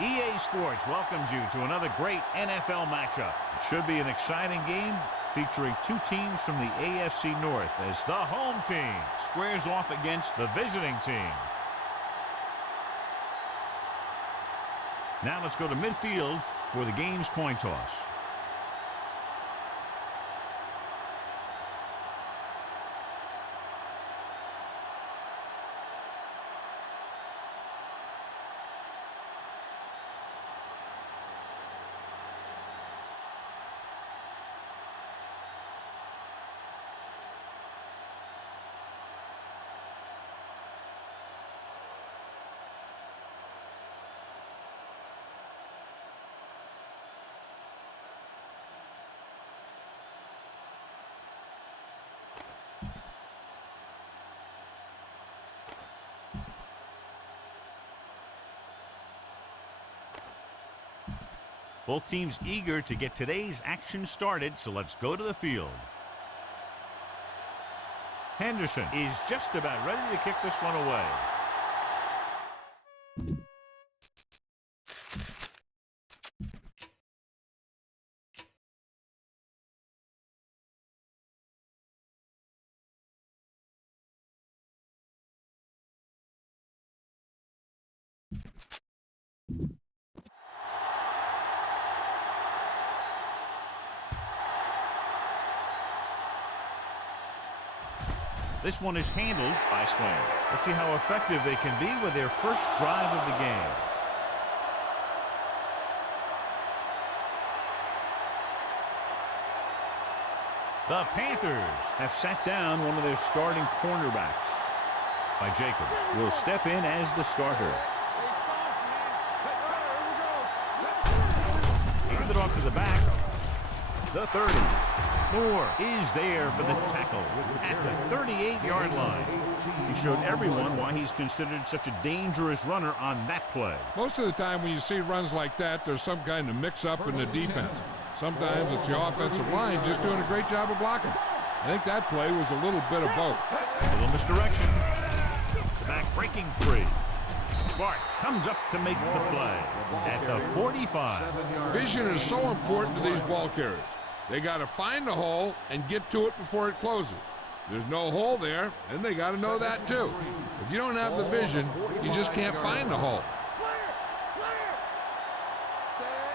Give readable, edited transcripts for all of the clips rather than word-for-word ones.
EA Sports welcomes you to another great NFL matchup. It should be an exciting game featuring two teams from the AFC North as the home team squares off against the visiting team. Now let's go to midfield for the game's coin toss. Both teams eager to get today's action started, so let's go to the field. Henderson is just about ready to kick this one away. This one is handled by Swain. Let's see how effective they can be with their first drive of the game. The Panthers have sat down one of their starting cornerbacks. By Jacobs will step in as the starter. Hand it off to the back. The 30. Moore is there for the tackle at the 38-yard line. He showed everyone why he's considered such a dangerous runner on that play. Most of the time when you see runs like that, there's some kind of mix-up in the defense. Sometimes it's the offensive line just doing a great job of blocking. I think that play was a little bit of both. A little misdirection. The back breaking free. Bart comes up to make the play at the 45. Vision is so important to these ball carriers. They got to find the hole and get to it before it closes. There's no hole there, and they got to know that too. If you don't have the vision, you just can't find the hole.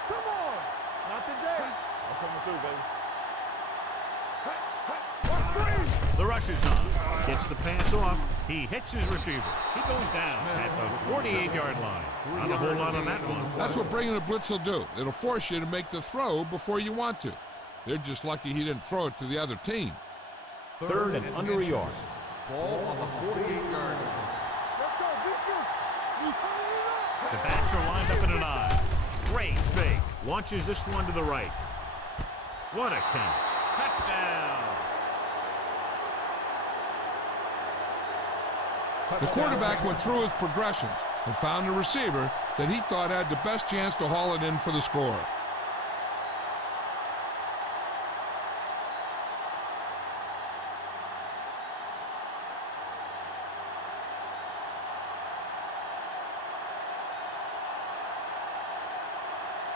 Come on. Not today. I'm coming through, baby. The rush is on. Gets the pass off. He hits his receiver. He goes down at the 48-yard line. Not a whole lot on that one. That's what bringing a blitz will do. It'll force you to make the throw before you want to. They're just lucky he didn't throw it to the other team. Third and under a yard. Ball on the 48-yard line. Let's go, The backs are lined up in an eye. Great fake. Launches this one to the right. What a catch. Touchdown. The quarterback went through his progressions and found a receiver that he thought had the best chance to haul it in for the score.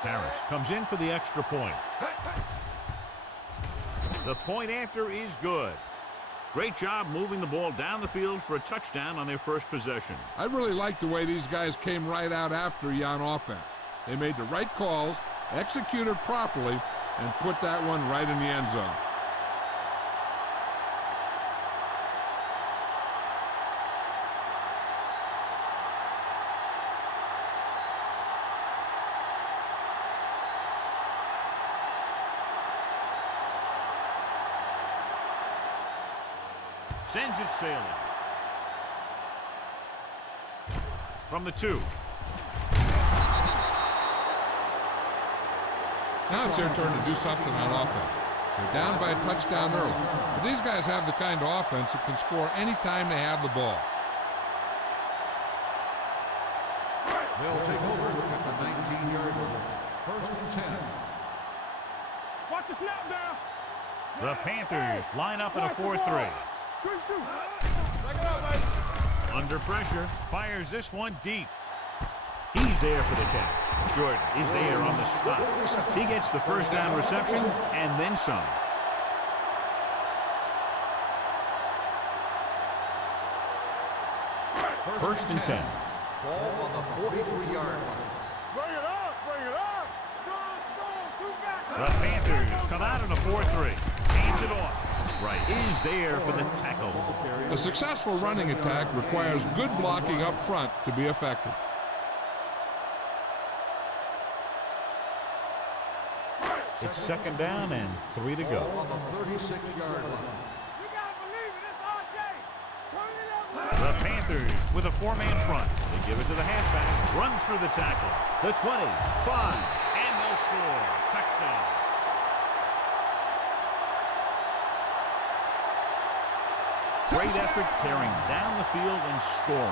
Harris comes in for the extra point. The point after is good. Great job moving the ball down the field for a touchdown on their first possession. I really like the way these guys came right out after you on offense. They made the right calls, executed properly, and put that one right in the end zone. Sends it sailing. From the 2. Now it's their turn to do something on offense. They're down by a touchdown early. But these guys have the kind of offense that can score any time they have the ball. They'll take over at the 19-yard line. First and 10. Watch the snap down. The Panthers line up in a 4-3. Good shoot. Back it up, baby. Under pressure, fires this one deep. He's there for the catch. Jordan is there on the stop. He gets the first down reception and then some. First and 10. Ball on the 43-yard line. Bring it up, bring it up. Strong, two back. The Panthers come out in a 4-3. Hands it off. Right is there for the tackle. A successful running attack requires good blocking up front to be effective. It's second down and 3 to go. On the 36-yard line. You gotta believe it, it's our day. Turn it up. The Panthers with a 4-man front. They give it to the halfback. Runs through the tackle. The 20, 5, and they'll score. Touchdown. Great effort tearing down the field and scoring.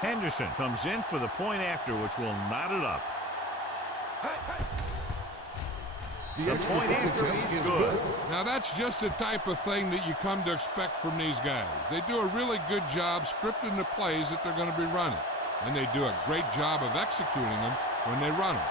Henderson comes in for the point after, which will knot it up. The point after is good. Now that's just the type of thing that you come to expect from these guys. They do a really good job scripting the plays that they're going to be running. And they do a great job of executing them when they run them.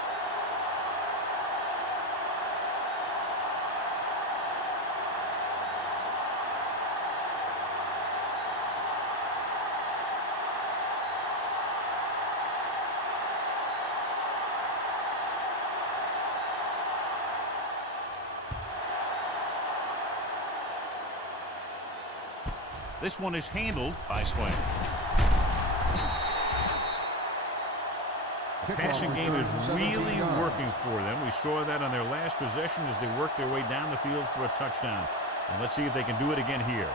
This one is handled by Swain. The passing game is really working for them. We saw that on their last possession as they worked their way down the field for a touchdown. And let's see if they can do it again here.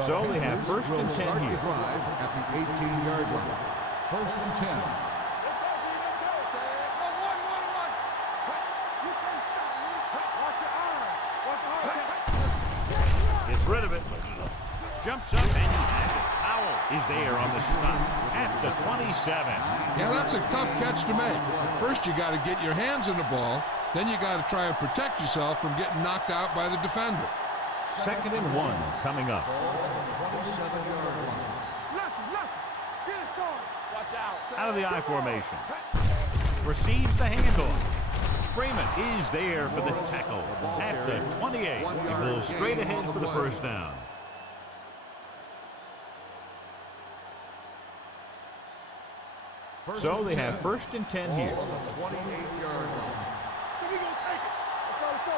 So they have first and 10 here. At the 18-yard line. First and 10. Rid of it. Jumps up and he has it. Powell is there on the stop at the 27. Yeah, that's a tough catch to make. First, you got to get your hands on the ball. Then you got to try and protect yourself from getting knocked out by the defender. Second and 1 coming up. Out of the I formation. Receives the handoff. Freeman is there for the tackle at the 28. He pulls straight ahead for the first down. So they have first and 10 here. So we gonna take it. Let's go.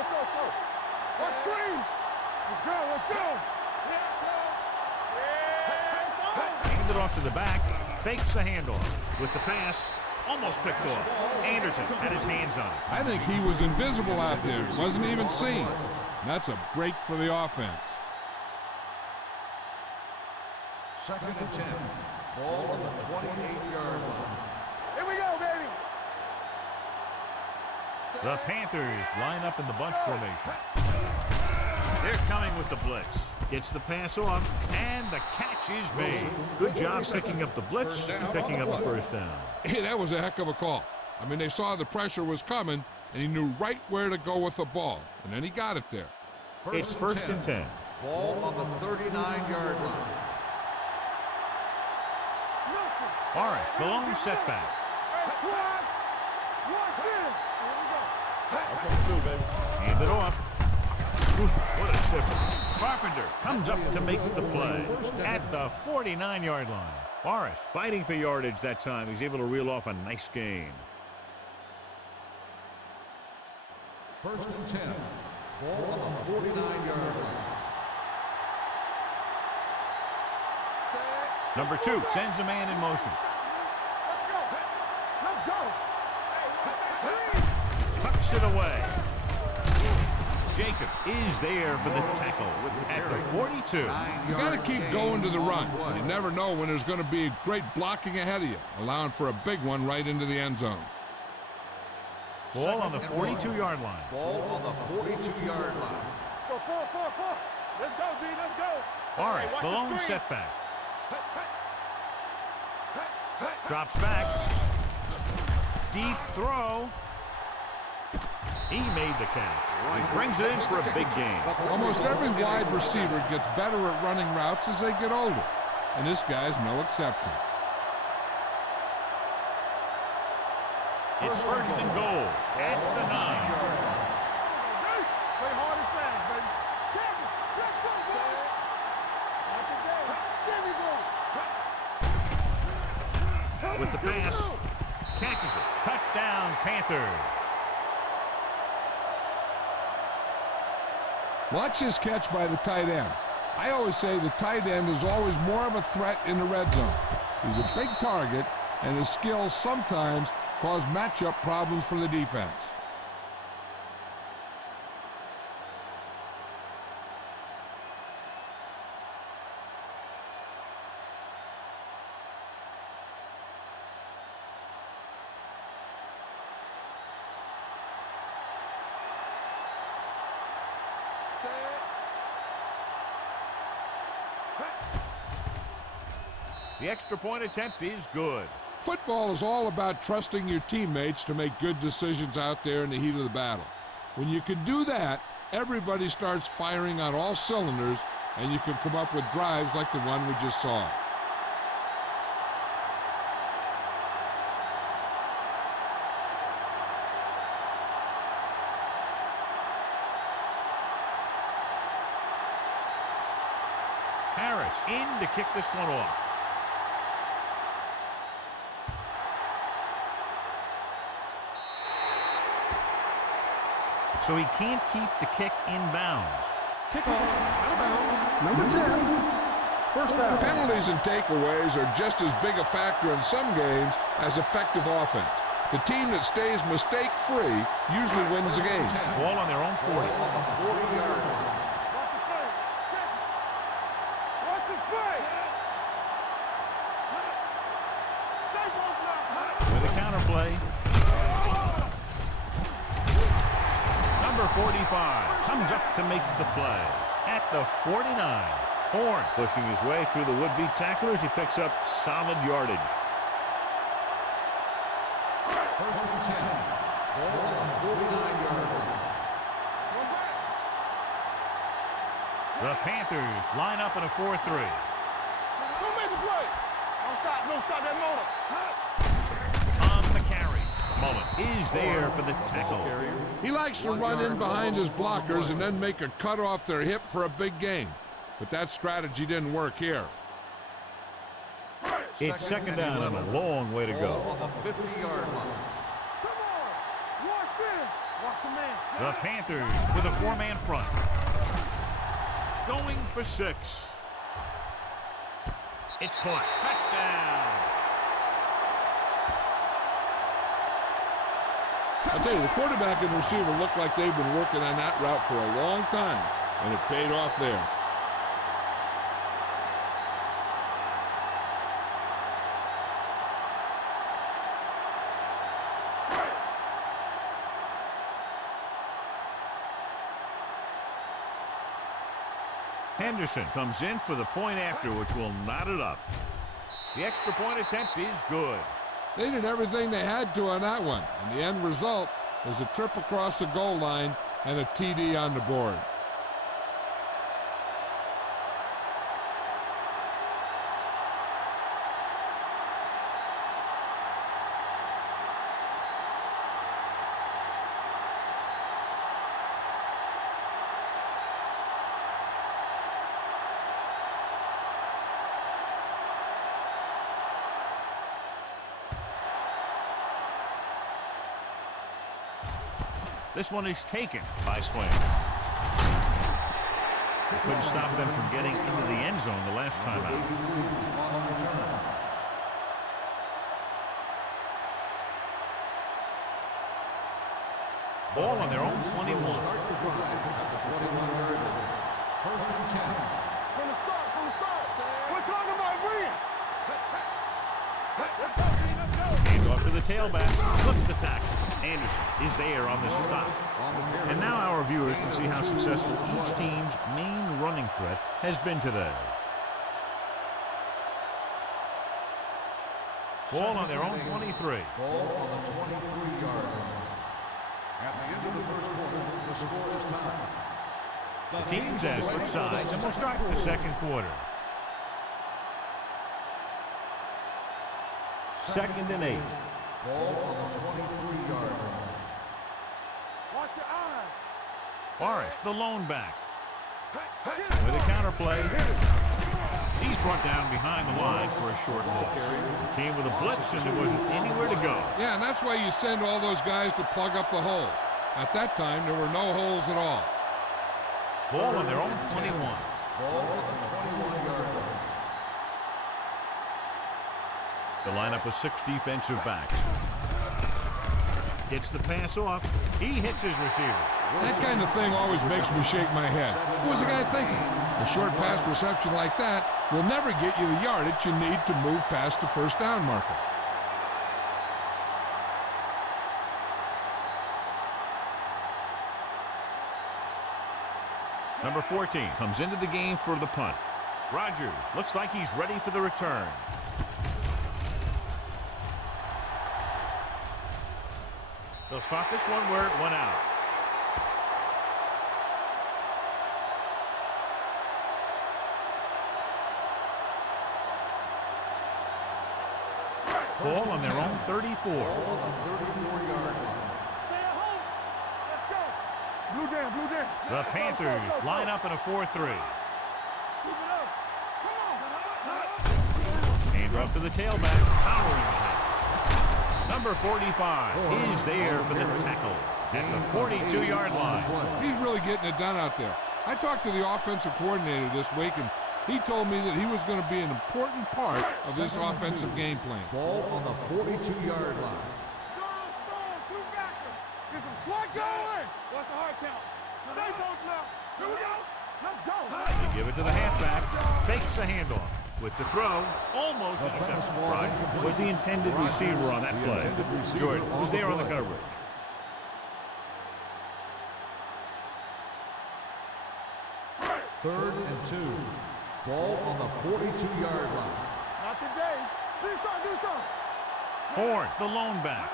Let's scream. Let's go. Hand it off to the back. Fakes the handoff with the pass. Almost picked off. Anderson had his hands on it. I think he was invisible out there. Wasn't even seen. That's a break for the offense. Second and 10. Ball on the 28-yard line. Here we go, baby. The Panthers line up in the bunch formation. They're coming with the blitz. Gets the pass off, and the catch is made. Good job picking up the blitz and picking up the first down. Hey, that was a heck of a call. I mean, they saw the pressure was coming, and he knew right where to go with the ball, and then he got it there. It's first and 10. Ball on the 39-yard line. Morris, the lone setback. Hand it off. What a stiffer. Carpenter comes up to make the play at the 49-yard line. Morris fighting for yardage that time. He's able to reel off a nice gain. First and 10. Ball on the 49-yard line. Number 2 sends a man in motion. Tucks it away. Jacob is there for the tackle at the 42. You got to keep going to the run. You never know when there's going to be great blocking ahead of you, allowing for a big one right into the end zone. Ball on the 42-yard line. Ball on the 42-yard line. Let's go, 4. Let's go, D, let's go. All right, the lone setback. Drops back. Deep throw. He made the catch. He brings it in for a big game. Almost every wide receiver gets better at running routes as they get older, and this guy's no exception. It's first and goal at the 9. Play hard and fast, baby. Let's go, boy. There we go. With the pass, catches it. Touchdown, Panthers. Watch this catch by the tight end. I always say the tight end is always more of a threat in the red zone. He's a big target, and his skills sometimes cause matchup problems for the defense. The extra point attempt is good. Football is all about trusting your teammates to make good decisions out there in the heat of the battle. When you can do that, everybody starts firing on all cylinders, and you can come up with drives like the one we just saw. Harris in to kick this one off. So he can't keep the kick in bounds. Kickoff, out of bounds, number 10. First down. Penalties and takeaways are just as big a factor in some games as effective offense. The team that stays mistake-free usually wins the game. Ball on their own 40. On the 40-yard line. Watch the play. With a counter play. Number 45 comes up to make the play at the 49. Horn pushing his way through the would-be tacklers. He picks up solid yardage. First and 10. Ball on the 49-yard line. The Panthers line up in a 4-3. Don't make the play. Don't stop that motor. On the carry. Mullen is there for the tackle. He likes to run in behind his blockers and then make a cut off their hip for a big gain. But that strategy didn't work here. It's second down and a long way to go. On the 50-yard line. Come on. Watch your man. The Panthers with a 4-man front. Going for 6. It's caught. Touchdown. I'll tell you, the quarterback and receiver look like they've been working on that route for a long time, and it paid off there. Henderson comes in for the point after, which will knot it up. The extra point attempt is good. They did everything they had to on that one, and the end result was a trip across the goal line and a TD on the board. This one is taken by Swain. Couldn't stop them from getting into the end zone the last time out. Ball on their own 21. Start the drive at the 21-yard line. First and 10. From the start. We're talking about bringing. Hand off to the tailback. Flips the tackle. Anderson is there on the stop. And now our viewers can see how successful each team's main running threat has been today. Ball on their own 23. Ball on the 23-yard line. At the end of the first quarter, the score is tied. The teams have switched sides, and we'll start the second quarter. 2nd and 8. Ball on the 23-yard line. Watch your eyes. Forrest, the lone back. With a counter play. He's brought down behind the line for a short loss. He came with a blitz and there wasn't anywhere to go. Yeah, and that's why you send all those guys to plug up the hole. At that time, there were no holes at all. Ball on their own 21. Ball on the 21-yard line. The lineup of 6 defensive backs. Gets the pass off. He hits his receiver. That kind of thing always makes me shake my head. What was the guy thinking? A short pass reception like that will never get you the yardage you need to move past the first down marker. Number 14 comes into the game for the punt. Rodgers looks like he's ready for the return. They'll spot this one where it went out. Ball on their own 34. Ball on the 34-yard line. Stay at home. Let's go. Blue jam, blue jam. The Panthers line up in a 4-3. Keep it up. Come on. Hand off to the tailback, powering ahead. Number 45 is there for the tackle at the 42-yard line. He's really getting it done out there. I talked to the offensive coordinator this week, and he told me that he was going to be an important part of this offensive game plan. Ball on the 42-yard line. Strong, two backer. Get some slot going. What's the hard count? Stay both now. Here we go. Let's go. They give it to the halfback, fakes the handoff. With the throw, almost intercepted. Rodgers was the intended receiver on that play. Jordan was there on the coverage. Third and 2. Ball on the 42-yard line. Not today. Do something. Horn, the lone back.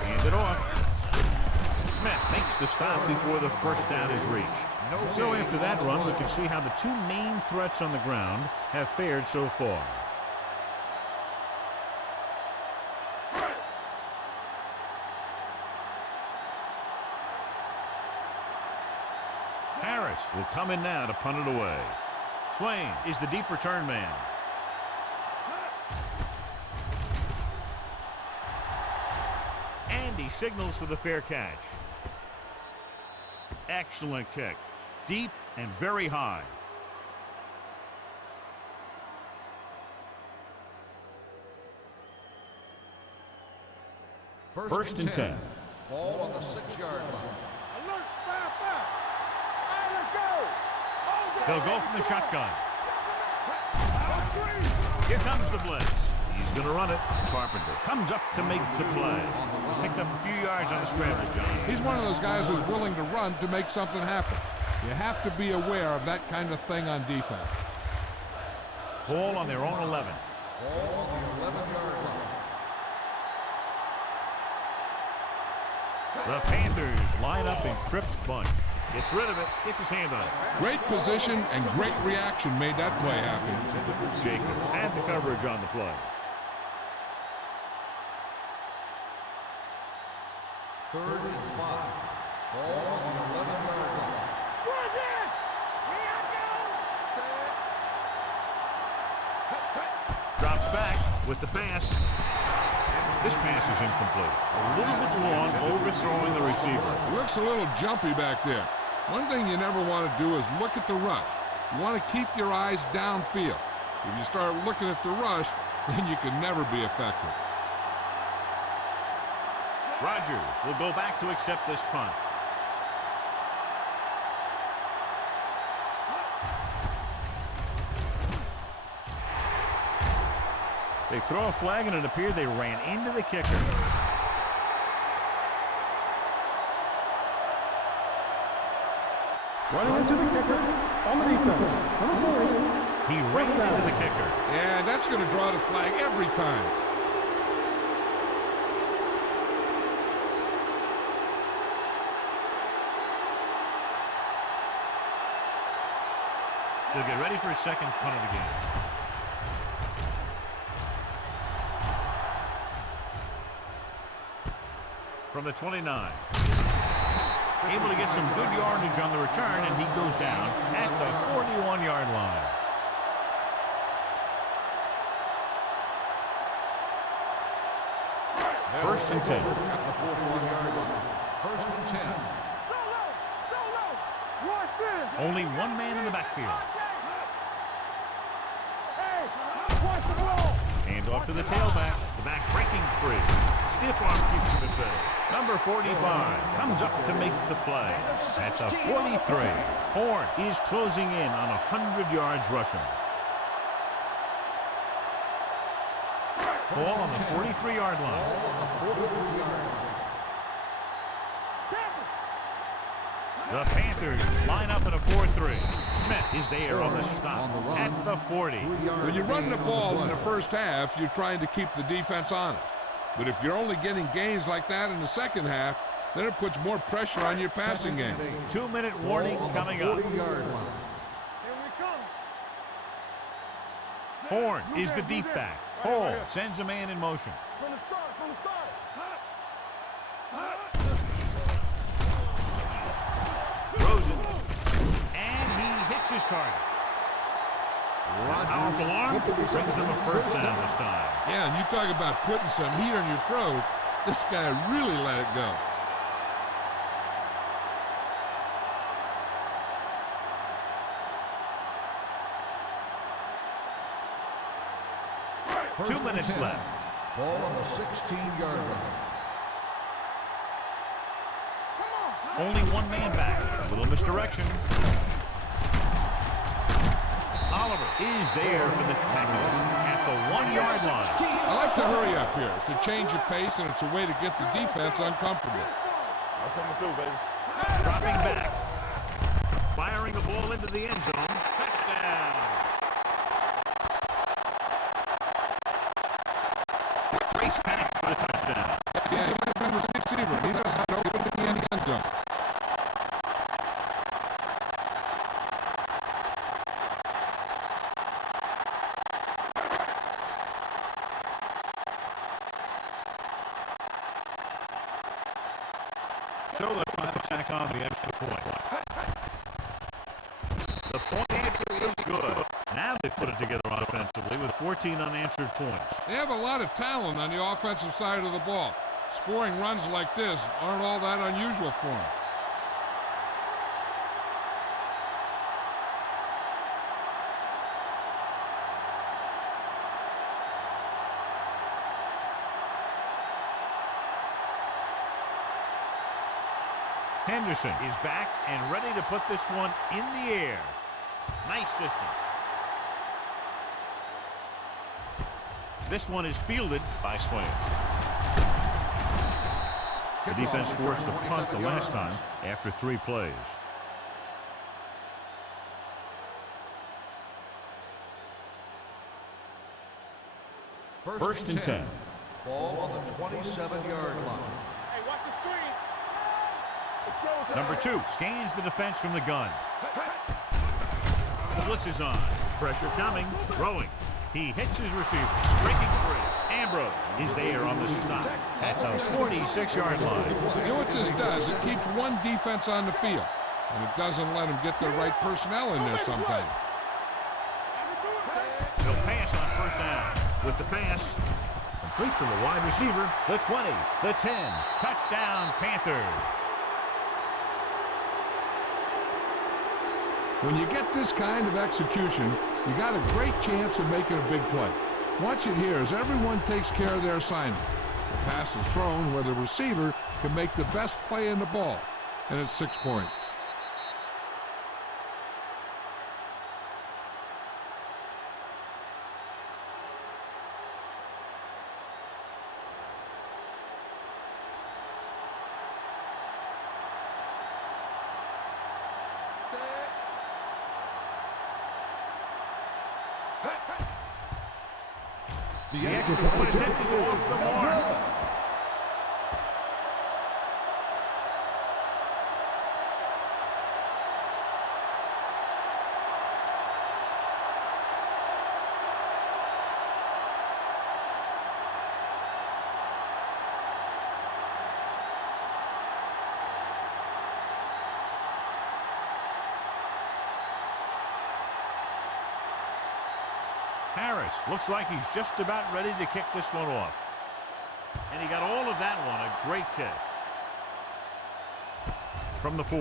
Hand it off. Smith makes the stop before the first down is reached. So after that run, we can see how the 2 main threats on the ground have fared so far. Harris will come in now to punt it away. Swain is the deep return man. And he signals for the fair catch. Excellent kick. Deep and very high. First and 10. Ball on the 6-yard line. Alert, fire. All right, let's go. They'll go from the shotgun. Here comes the blitz. He's going to run it. Carpenter comes up to make the play. Picked up a few yards on the scramble, John. He's one of those guys who's willing to run to make something happen. You have to be aware of that kind of thing on defense. Ball on their own 11. Ball on the 11-yard line. The Panthers line up in Tripp's bunch. Gets rid of it. Gets his hand on it. Great position and great reaction made that play happen. Jacobs had the coverage on the play. Third and 5. Ball on the 11-yard line. Drops back with the pass. This pass is incomplete. A little bit long, overthrowing the receiver. It looks a little jumpy back there. One thing you never want to do is look at the rush. You want to keep your eyes downfield. If you start looking at the rush, then you can never be effective. Rodgers will go back to accept this punt. They throw a flag, and it appeared they ran into the kicker. Running into the kicker on the defense. Number 40. He ran into the kicker. Yeah, that's going to draw the flag every time. They'll get ready for a second punt of the game. From the 29. Able to get some good yardage on the return, and he goes down at the 41-yard line. First and 10. At the 41-yard line. First and 10. Only one man in the backfield. Hand off to the tailback. The back breaking free. Stiff arm keeps him at bay. Number 45 comes up to make the play. At the 43. Horn is closing in on 100 yards rushing. Ball on the 43-yard line. The Panthers line up in a 4-3. Smith is there on the stop at the 40. When you're running the ball in the first half, you're trying to keep the defense honest. But if you're only getting gains like that in the second half, then it puts more pressure on your passing game. 2-minute warning coming up. Horn is the deep back. Hall sends a man in motion. From the start. Rosen. And he hits his target. Powerful arm brings them a first down this time. Yeah, and you talk about putting some heat on your throws. This guy really let it go. First 2 minutes and 10. left. Ball on the 16-yard line. Only one man back. A little misdirection. Oliver is there for the tackle at the 1-yard line. I like to hurry up here. It's a change of pace, and it's a way to get the defense uncomfortable. Dropping back. Firing the ball into the end zone. Touchdown. Great pass for the touchdown. Yeah, he might have been the receiver. He knows how to open the end zone. So they're trying to tack on the extra point. The point answer is good. Now they've put it together offensively with 14 unanswered points. They have a lot of talent on the offensive side of the ball. Scoring runs like this aren't all that unusual for them. Henderson is back and ready to put this one in the air. Nice distance. This one is fielded by Swain. The defense forced the punt the last time after 3 plays. First and 10. Ball on the 27-yard line. Hey, watch the screen. Number 2 scans the defense from the gun. The blitz is on. Pressure coming. Throwing. He hits his receiver. Breaking free. Ambrose is there on the stop at the 46-yard line. You know what this does? It keeps one defense on the field, and it doesn't let them get the right personnel in there sometimes. They'll pass on first down. With the pass, complete to the wide receiver, the 20, the 10. Touchdown, Panthers. When you get this kind of execution, you got a great chance of making a big play. Watch it here as everyone takes care of their assignment. The pass is thrown where the receiver can make the best play in the ball, and it's 6 points. The extra point attempt is off the mark. Harris looks like he's just about ready to kick this one off. And he got all of that one, a great kick. From the 4.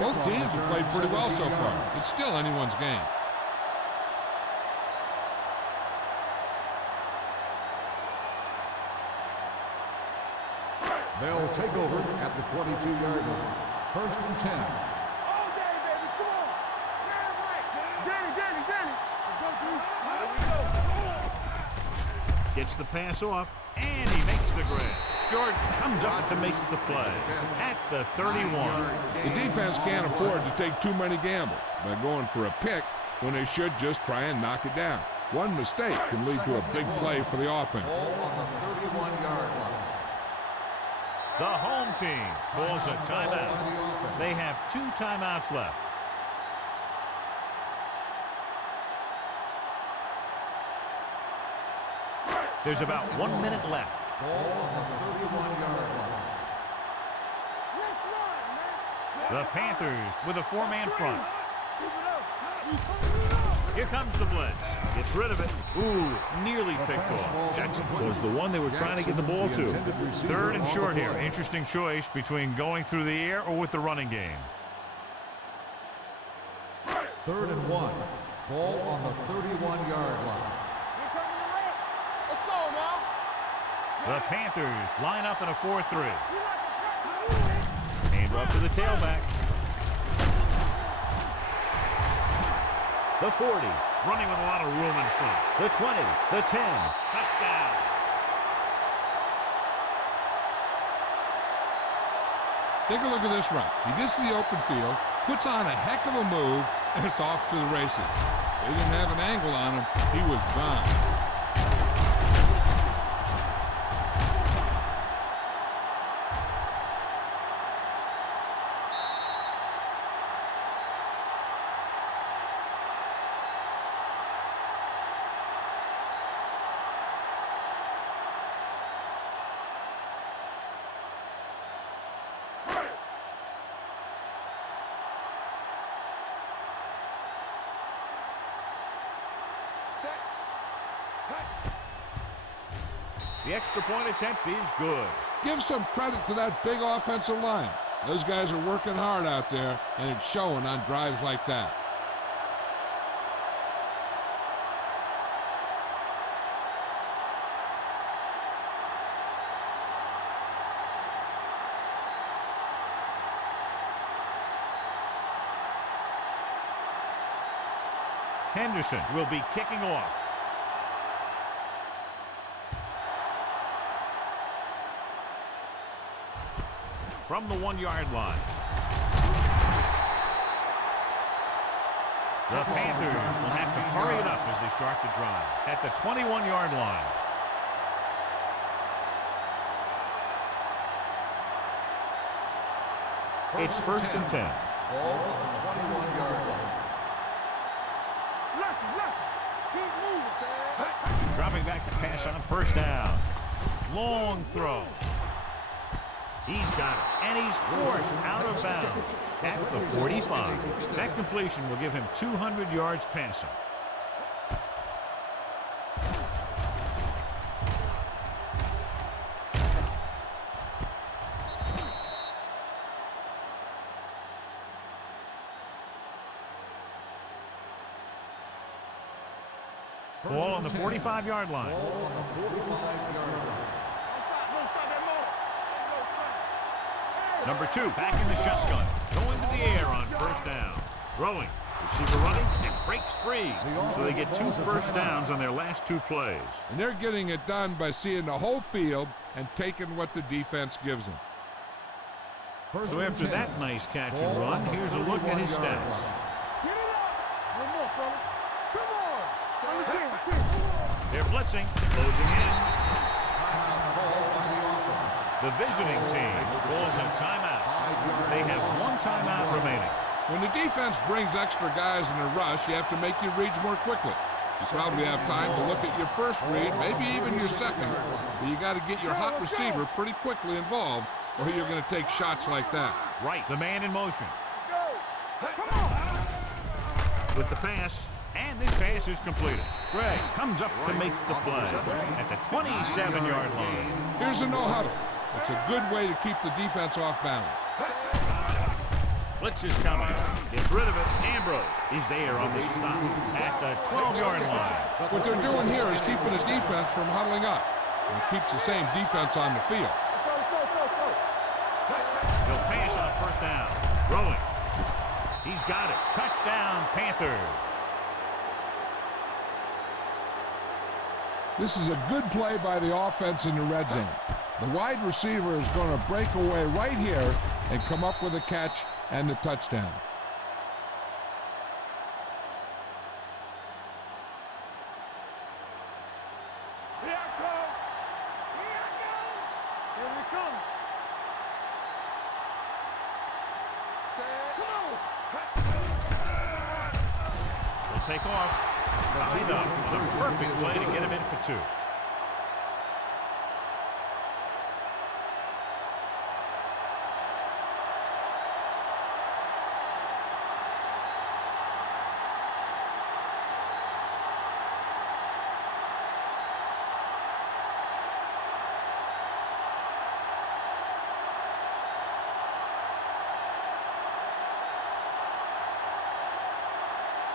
Both teams have played pretty well so far. It's still anyone's game. They'll take over at the 22-yard line. 1st and 10. Gets the pass off, and he makes the grab. George comes up to make the play at the 31. The defense can't afford to take too many gambles by going for a pick when they should just try and knock it down. One mistake can lead to a big play for the offense. Ball on the 31-yard line. The home team calls a timeout. They have 2 timeouts left. There's about 1 minute left. Ball on the 31-yard line. The Panthers with a 4-man front. Here comes the blitz. Gets rid of it. Ooh, nearly picked off. Jackson was the one they were trying to get the ball to. 3rd and short here. Interesting choice between going through the air or with the running game. 3rd and 1. Ball on the 31-yard line. The Panthers line up in a 4-3. Hand off to the tailback. The 40, running with a lot of room in front. The 20, the 10, touchdown. Take a look at this run. He gets to the open field, puts on a heck of a move, and it's off to the races. They didn't have an angle on him. He was gone. The extra point attempt is good. Give some credit to that big offensive line. Those guys are working hard out there, and it's showing on drives like that. Henderson will be kicking off. From the 1-yard line. The Panthers will have to hurry it up as they start the drive at the 21-yard line. It's 1st and 10. Ball on the 21-yard line. Dropping back to pass on 1st down. Long throw. He's got it, and he's forced out of bounds at the 45. That completion will give him 200 yards passing. Ball on the 45-yard line. Ball on the 45-yard line. Number 2, back in the shotgun. Going to the air on 1st down. Throwing. Receiver running and breaks free. So they get 2 1st downs on their last 2 plays. And they're getting it done by seeing the whole field and taking what the defense gives them. So after that nice catch and run, here's a look at his stats. Get it up. One more, fella. blitzing, closing in. Timeout call by the offense. The visiting team calls a timeout. They have one timeout remaining. When the defense brings extra guys in a rush, you have to make your reads more quickly. You probably have time to look at your first read, maybe even your second, but you got to get your hot receiver pretty quickly involved, or you're going to take shots like that. Right, the man in motion. With the pass, and this pass is completed. Gray comes up to make the play at the 27-yard line. Here's a no-huddle. It's a good way to keep the defense off balance. Blitz is coming. Gets rid of it. Ambrose is there on the stop at the 12-yard line. What they're doing here is keeping the defense from huddling up. And it keeps the same defense on the field. He'll pass on first down. Rolling. He's got it. Touchdown, Panthers. This is a good play by the offense in the red zone. The wide receiver is going to break away right here and come up with a catch and the touchdown. Here I go. Here I go. Here we come. Come on. Will take off. Tied up on a perfect play to get him in for 2.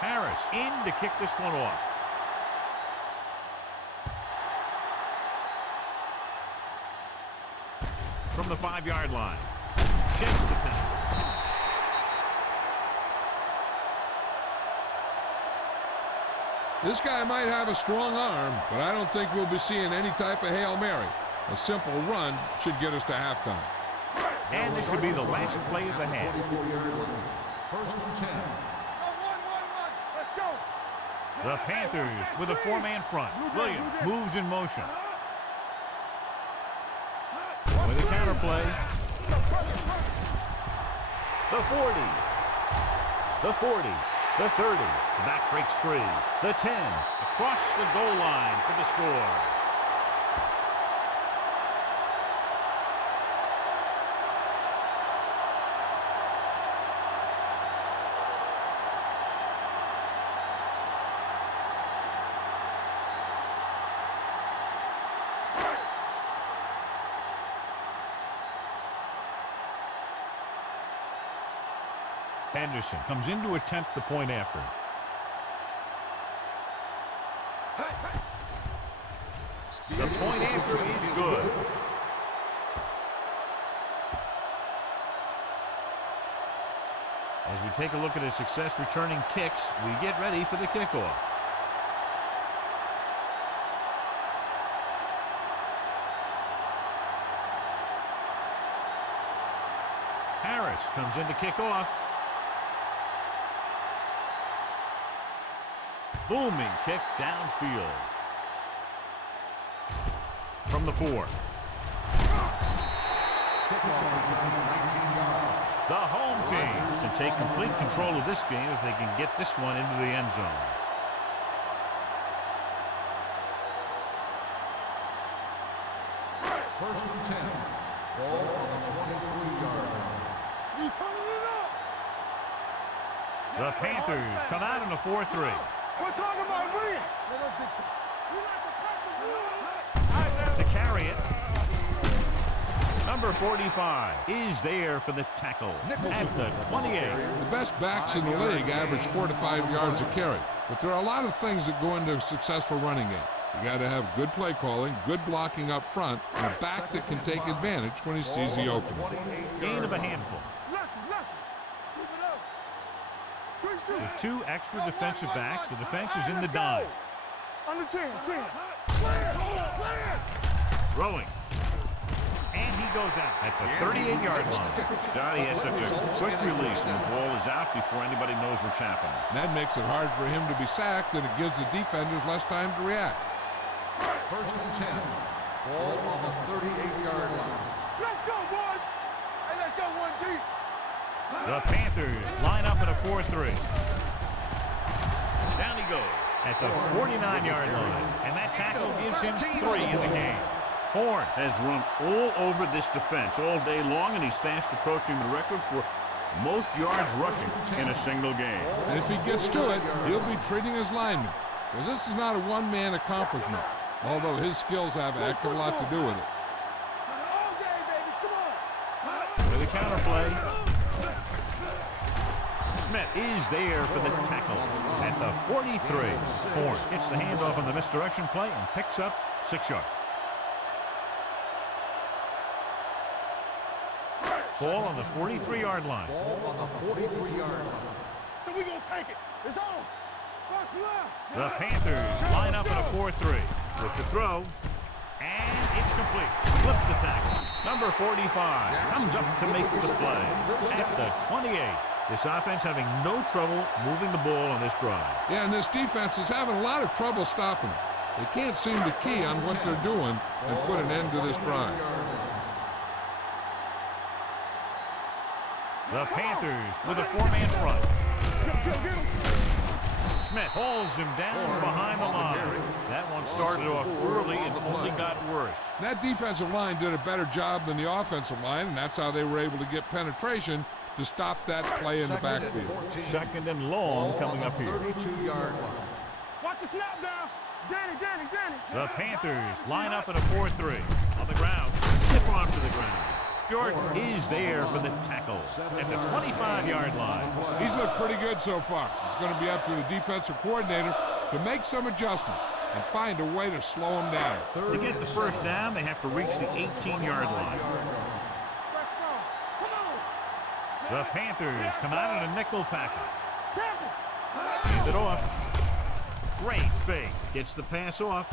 Harris in to kick this one off. From the 5-yard line. Shakes the penalty. This guy might have a strong arm, but I don't think we'll be seeing any type of Hail Mary. A simple run should get us to halftime. And this should be the last play of the half. 24-yard line. First and 10. Let's go. The Panthers with a 4-man front. Williams moves in motion. With a counter play. The 40. The 40. The 30. The back breaks free. The 10. Across the goal line for the score. Henderson comes in to attempt the point after. The point after is good. As we take a look at his success returning kicks, we get ready for the kickoff. Harris comes in to kick off. Booming kick downfield. From the 4. The home team can take complete control of this game if they can get this one into the end zone. First and 10. Ball on the 23-yard line. You turning it up. The Panthers come out in a 4-3. We're talking about win. To carry it, number 45 is there for the tackle at the 28. The best backs in the league average 4 to 5 yards a carry, but there are a lot of things that go into a successful running game. You got to have good play calling, good blocking up front, and a back that can take advantage when he sees the opening. Gain of a handful. With 2 extra defensive backs, the defense is in the dime. On the 10. Throwing. And he goes out at the 38-yard line. Johnny has such a quick release and the ball is out before anybody knows what's happening. That makes it hard for him to be sacked, and it gives the defenders less time to react. First and 10. Ball on the 38-yard line. Let's go, boys. Hey, let's go one deep. The Panthers line up in a 4-3. Down he goes at the 49-yard line, and that tackle gives him 3 in the game. Horn has run all over this defense all day long, and he's fast approaching the record for most yards rushing in a single game. And if he gets to it, he'll be treating his linemen, because this is not a one-man accomplishment, although his skills have a heck of a lot to do with it. All day, baby. Come on. With a counterplay, Smith is there for the tackle at the 43. Horn gets the handoff on the misdirection play and picks up 6 yards. Ball on the 43-yard line. Ball on the 43-yard line. So we gonna take it. It's on. Box left. The Panthers line up in a 4-3 with the throw, and it's complete. Flips the tackle. Number 45 comes up to make the play at the 28. This offense having no trouble moving the ball on this drive. Yeah, and this defense is having a lot of trouble stopping them. They can't seem to key on what they're doing and put an end to this drive. The Panthers with a 4-man front. Smith holds him down behind the line. That one started off early and only got worse. That defensive line did a better job than the offensive line, and that's how they were able to get penetration to stop that play in the backfield. Second and long coming up here. 32-yard line. Watch the snap down. Danny. The Panthers line up in a 4-3 on the ground. Tip on to the ground. Jordan is there for the tackle at the 25-yard line. He's looked pretty good so far. It's going to be up to the defensive coordinator to make some adjustments and find a way to slow him down. To get the first down, they have to reach the 18-yard line. The Panthers come out in a nickel package. Hand it off. Great fake. Gets the pass off.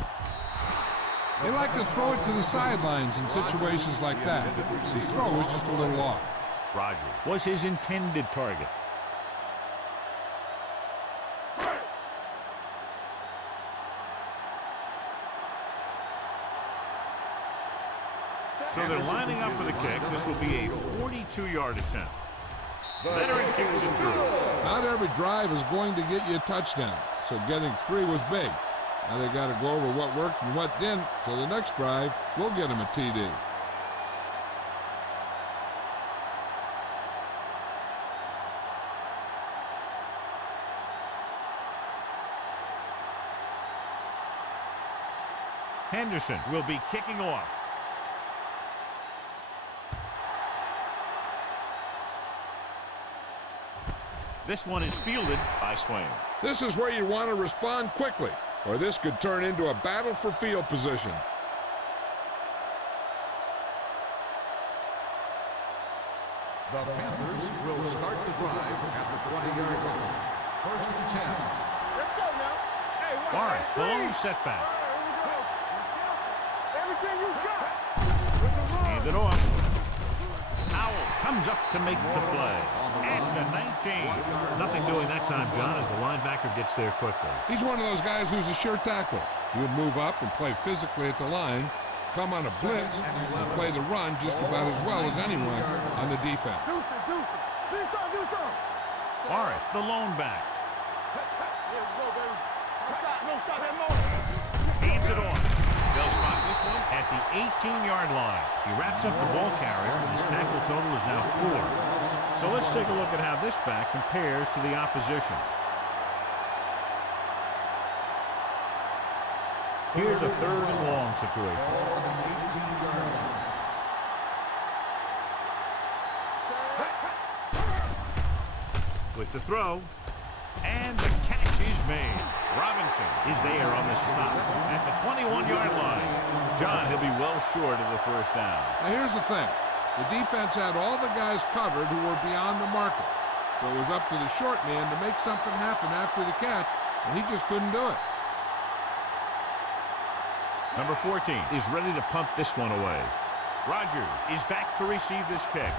They like to throw it to the sidelines in situations like that. His throw is just a little off. Rogers was his intended target. So they're lining up for the kick. This will be a 42-yard attempt. Veteran kicks it through. Not every drive is going to get you a touchdown, so getting 3 was big. Now they got to go over what worked and what didn't, so the next drive will get them a TD. Henderson will be kicking off. This one is fielded by Swain. This is where you want to respond quickly, or this could turn into a battle for field position. The Panthers will start the drive at the 20-yard line. First and 10. Let's go now. Hey, watch Forrest, that the screen. lone setback. Everything you got. Hand it off. Howell comes up to make the play at the 19. Nothing doing that time, John, as the linebacker gets there quickly. He's one of those guys who's a sure tackle. He would move up and play physically at the line, come on a blitz, and play the run just about as well as anyone on the defense. Do something. Forrest, the lone back. Here we go, baby. Don't stop that motor. Hands it off. They'll spot this one at the 18-yard line. He wraps up the ball carrier, and his tackle total is now 4. So let's take a look at how this back compares to the opposition. Here's a 3rd and long situation. Ball on the 18-yard line. With the throw, and the catch is made. Robinson is there on the stop at the 21-yard line. John, he'll be well short of the first down. Now here's the thing. The defense had all the guys covered who were beyond the marker. So it was up to the short man to make something happen after the catch, and he just couldn't do it. Number 14 is ready to pump this one away. Rogers is back to receive this kick.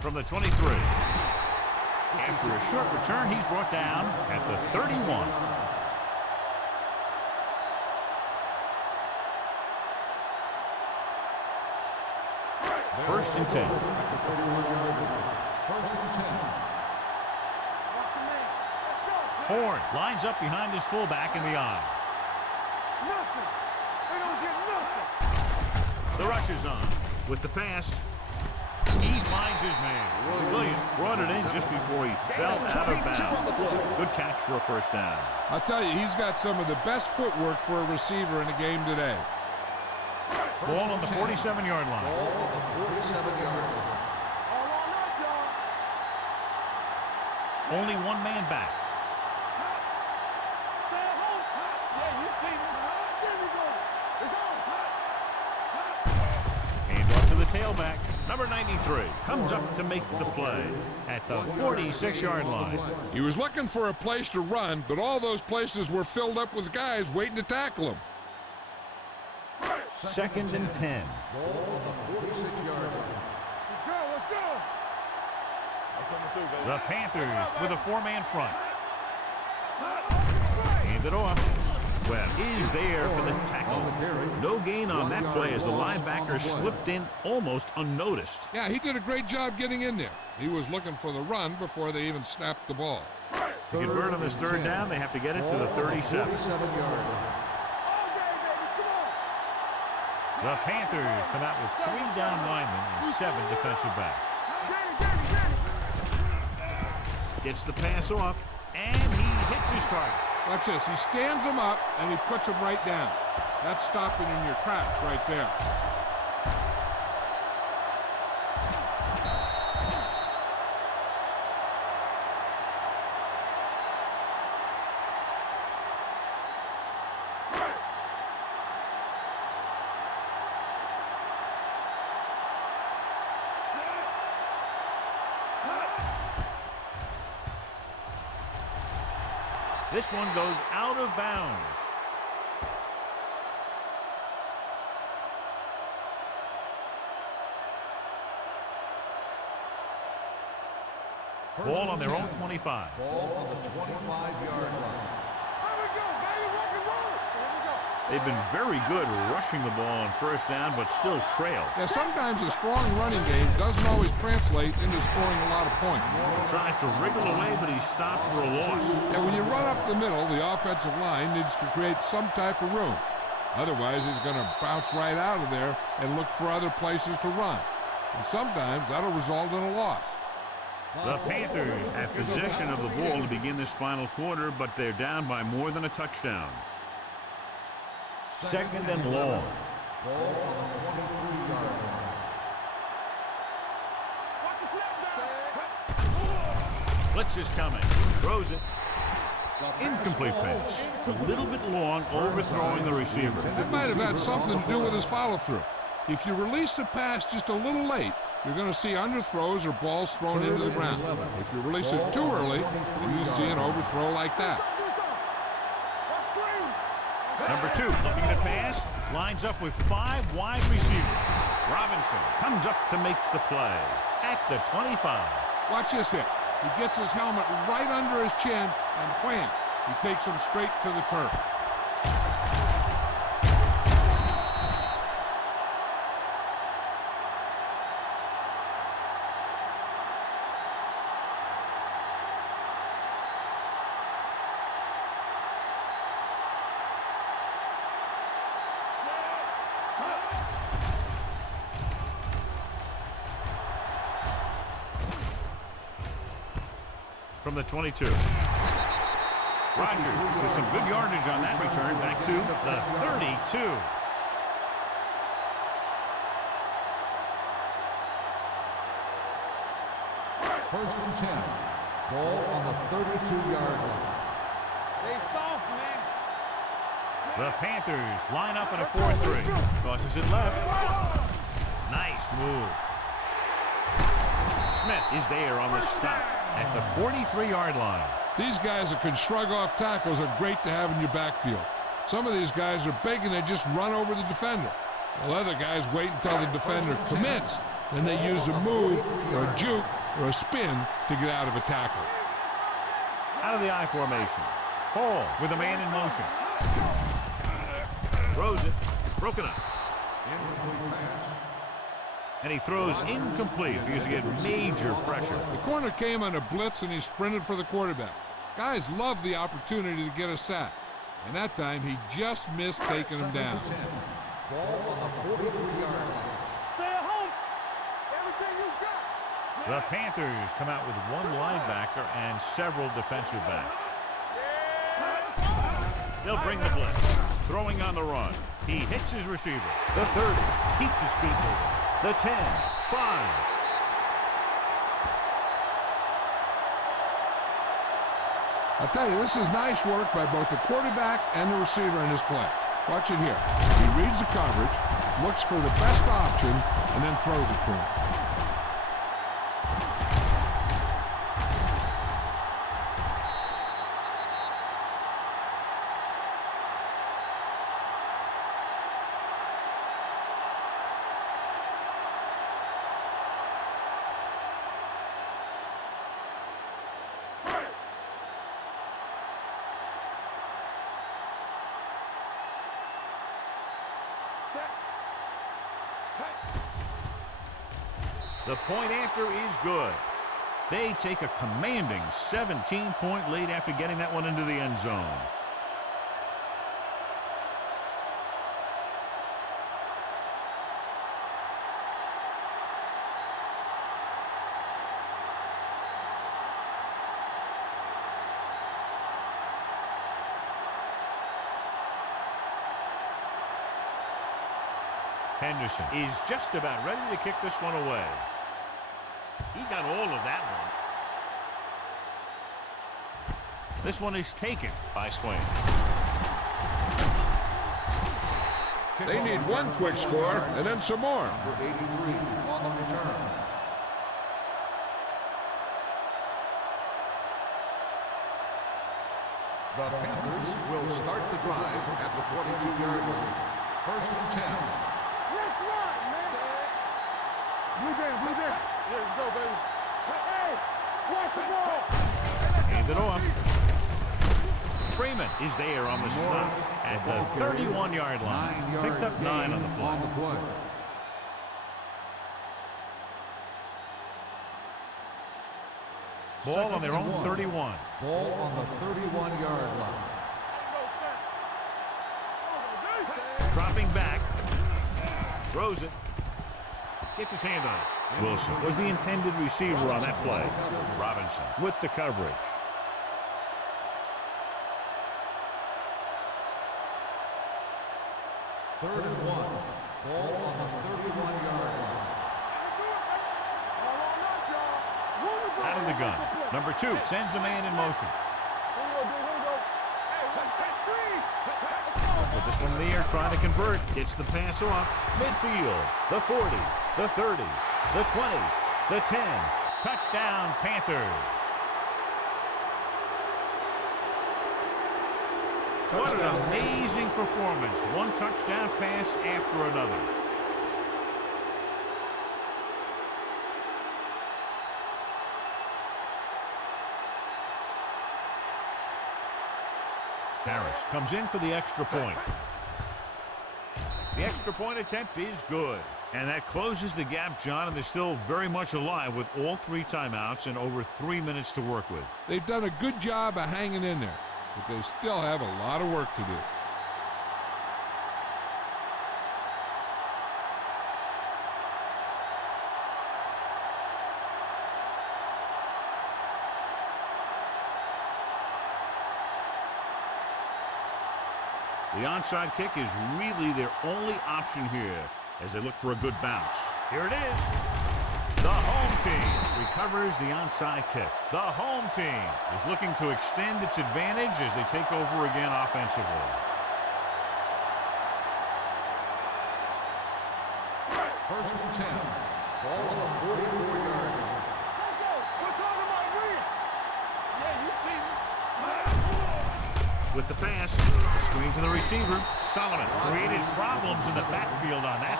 From the 23. After a short return, he's brought down at the 31. First and 10. First and 10. Horn lines up behind his fullback in the eye. Nothing. They don't get nothing. The rush is on. With the pass, he finds his man. Williams brought it in just before he fell out of bounds. Good catch for a first down. I'll tell you, he's got some of the best footwork for a receiver in a game today. Ball on the 47-yard line. Ball on the 47-yard line. All on us, y'all. Only one man back. Stay at home. Yeah, you see me. There we go. It's on. Hand off to the tailback. Number 93 comes up to make the play at the 46-yard line. He was looking for a place to run, but all those places were filled up with guys waiting to tackle him. Second and 10. Ball on the 46-yard line. Let's go. The Panthers with a four-man front. Hand it off. Webb is there for the tackle. No gain on that play as the linebacker slipped in almost unnoticed. Yeah, he did a great job getting in there. He was looking for the run before they even snapped the ball. To convert on this third down, they have to get it to the 37. 47-yard line. The Panthers come out with 3 down linemen and 7 defensive backs. Gets the pass off, and he hits his target. Watch this. He stands him up, and he puts him right down. That's stopping in your tracks right there. This one goes out of bounds. Ball on their own 25. Ball on the 25-yard line. There we go, baby. Rock and roll. There we go. They've been very good rushing the ball on first down, but still trail. Yeah, sometimes a strong running game doesn't always translate into scoring a lot of points. Tries to wriggle away, but he's stopped for a loss. Yeah, when you run up the middle, the offensive line needs to create some type of room. Otherwise, he's going to bounce right out of there and look for other places to run. And sometimes that'll result in a loss. The Panthers have possession of the ball to begin this final quarter, but they're down by more than a touchdown. Second and long. Ball on the 23-yard line. Blitz is coming. Throws it. Incomplete pass. A little bit long, overthrowing the receiver. That might have had something to do with his follow-through. If you release the pass just a little late, you're going to see underthrows or balls thrown into the ground. If you release it too early, then you see an overthrow like that. Number 2 looking to pass. Lines up with 5 wide receivers. Robinson comes up to make the play at the 25. Watch this hit. He gets his helmet right under his chin, and wham, he takes him straight to the turf. From the 22. Rodgers with some good yardage on that return back to the 32. First and 10. Ball on the 32-yard line. They soft, man. The Panthers line up in a 4-3. Tosses it left. Nice move. Smith is there on the stop at the 43-yard line. These guys that can shrug off tackles are great to have in your backfield. Some of these guys are big and they just run over the defender. While other guys wait until the defender commits, then they use a move or a juke or a spin to get out of a tackle. Out of the I formation. Hall with a man in motion. Throws it. Broken up. Incomplete pass. And he throws incomplete because he had major pressure. The corner came on a blitz and he sprinted for the quarterback. Guys love the opportunity to get a sack. And that time he just missed taking him down. Ball on the 43-yard line. Stay at home. Everything you got. The Panthers come out with one linebacker and several defensive backs. They'll bring the blitz. Throwing on the run. He hits his receiver. The 30. Keeps his feet moving. The 10. 5. I'll tell you, this is nice work by both the quarterback and the receiver in this play. Watch it here. He reads the coverage, looks for the best option, and then throws it to him. The point after is good. They take a commanding 17-point lead after getting that one into the end zone. Henderson is just about ready to kick this one away. He got all of that one. This one is taken by Swain. They need one quick score and then some more. Number 83 on the return. The Panthers will start the drive at the 22-yard line. First and 10. Let's run, man. Blue game, blue game. Let's go, baby. Hey, watch the ball. Hand it off. Freeman is there on the stop at the 31-yard line. Picked up 9 on the play. Ball on their own 31. Ball on the 31-yard line. Dropping back. Throws it. Gets his hand on it. Wilson was the intended receiver on that play. Robinson with the coverage. Third and 1. Ball on the 31-yard line. Out of the gun. Number 2 sends a man in motion. Put this one in the air, trying to convert. Gets the pass off. Midfield. The 40. The 30. The 20. The 10. Touchdown, Panthers. What an amazing performance. One touchdown pass after another. Harris comes in for the extra point. The extra point attempt is good. And that closes the gap, John, and they're still very much alive with all 3 timeouts and over 3 minutes to work with. They've done a good job of hanging in there, but they still have a lot of work to do. The onside kick is really their only option here as they look for a good bounce. Here it is. The home team recovers the onside kick. The home team is looking to extend its advantage as they take over again offensively. First and 10. Ball on the 44-yard line. Let's go. We're talking about real. Yeah, you see me. With the pass, the screen to the receiver. Solomon created problems in the backfield on that.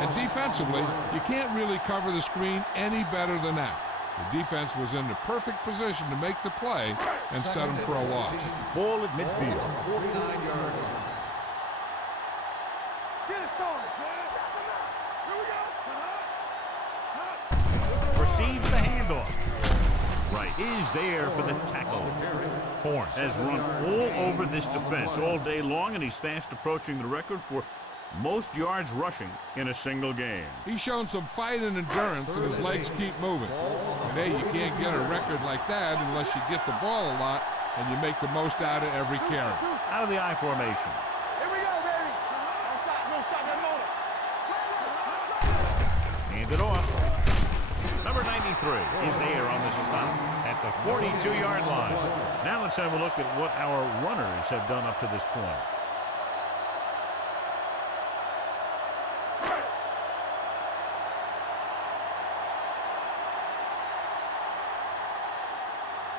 And defensively, you can't really cover the screen any better than that. The defense was in the perfect position to make the play and set them for a loss. Ball at midfield. 49-yard line. Get it started. Here we go. Receives the handoff. Right is there for the tackle. Horn has run all over this defense all day long, and he's fast approaching the record for most yards rushing in a single game. He's shown some fight and endurance, and his legs keep moving. And hey, you can't get a record like that unless you get the ball a lot and you make the most out of every carry. Out of the I formation. Here we go, baby. Don't stop that motor. Hand it off. Number 93 is there on the stop at the 42-yard line. Now let's have a look at what our runners have done up to this point.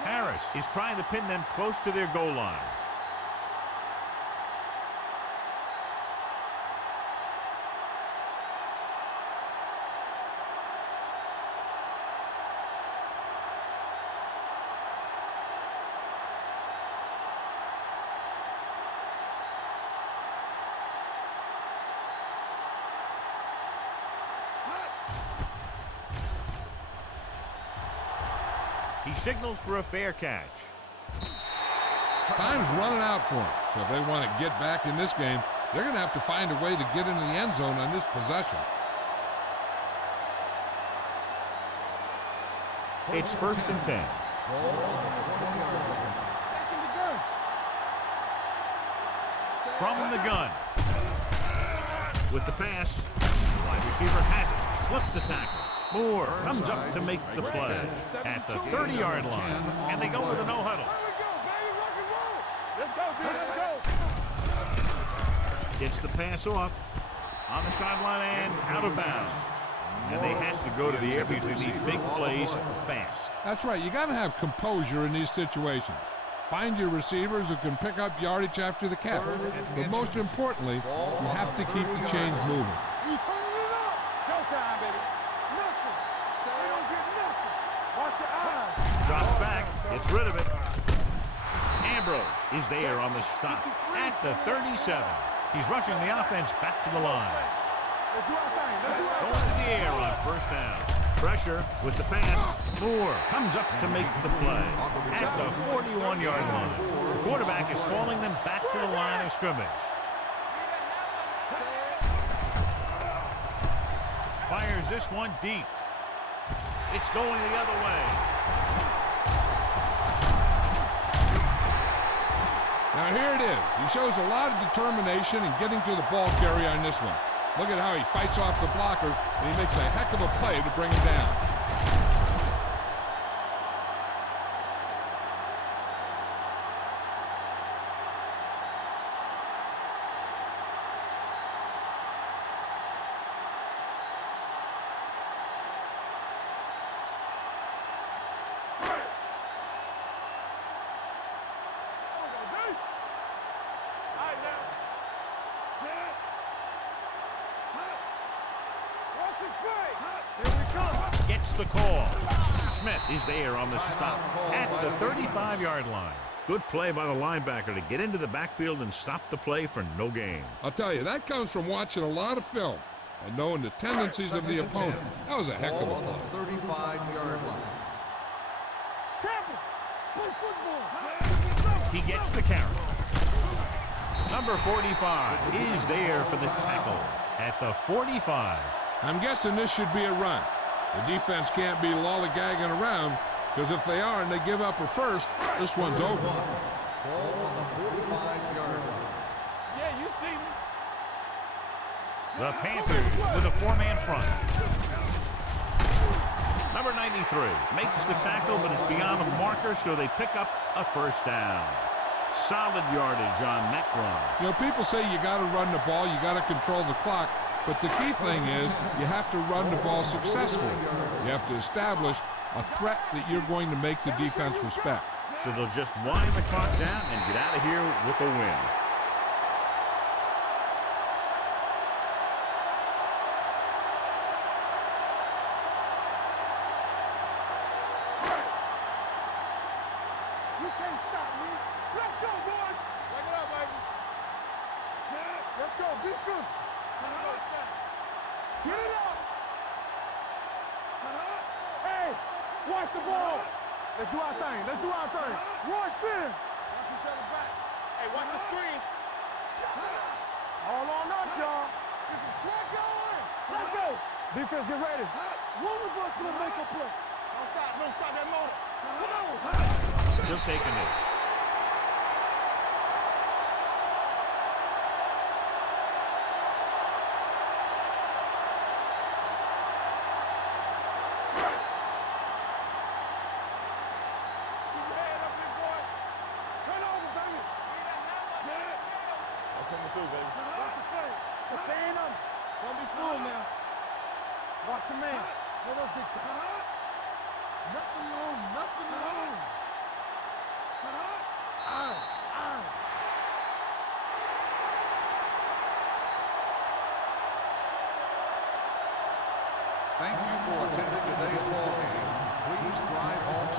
Harris is trying to pin them close to their goal line. He signals for a fair catch. Time's running out for him, so if they want to get back in this game, they're going to have to find a way to get into the end zone on this possession. It's 1st and 10. From the gun. With the pass, the wide receiver has it, slips the tackle. Moore comes up to make the play at the 30-yard line, and they go with a no-huddle. Let's go, dude. Let's go. Gets the pass off on the sideline and out of bounds. And they have to go to the air because they need big plays fast. That's right. You got to have composure in these situations. Find your receivers who can pick up yardage after the catch. But most importantly, you have to keep the chains moving. You turning it up. Showtime, baby. Nothing. They don't get nothing. Watch your eyes. Drops back, gets rid of it. Ambrose is there on the stop at the 37. He's rushing the offense back to the line. Let's do our thing. Let's do our Going thing. to the air on 1st down. Pressure with the pass. Moore comes up to make the play at the 41-yard line. The quarterback is calling them back to the line of scrimmage. Fires this one deep. It's going the other way. Now here it is. He shows a lot of determination in getting to the ball carrier on this one. Look at how he fights off the blocker, and he makes a heck of a play to bring him down. All right, now. Set. Watch it play. Here we come. Gets the call. Smith is there on the stop at the 35-yard line. Good play by the linebacker to get into the backfield and stop the play for no gain. I'll tell you, that comes from watching a lot of film and knowing the tendencies of the opponent. That was a heck of a On play. the 35-yard line. Tackle. Play football. He gets the carry. Number 45 is there for the tackle at the 45. I'm guessing this should be a run. The defense can't be lollygagging around, because if they are and they give up a first, this one's over. Ball on the 45-yard line. Yeah, you see me. The Panthers with a 4-man front. Number 93 makes the tackle, but it's beyond the marker, so they pick up a 1st down. Solid yardage on that run. You know, people say you got to run the ball, you got to control the clock, but the key thing is you have to run the ball successfully. You have to establish a threat that you're going to make the defense respect. So they'll just wind the clock down and get out of here with a win. Let's go, boys. Break it up, baby. Let's go. Defense. Get it up. Hey, watch the ball. Let's do our thing. Let's do our thing. Watch in. Watch each other back. Hey, watch the screen. All on us, y'all. Get some slack going. Let's go. Defense, get ready. One of us will make a play. Don't stop. Don't stop that motor. Come on. Still taking it. Watch your man. Let us dictate. Nothing wrong, nothing wrong. Thank you for attending today's ball game. Please drive home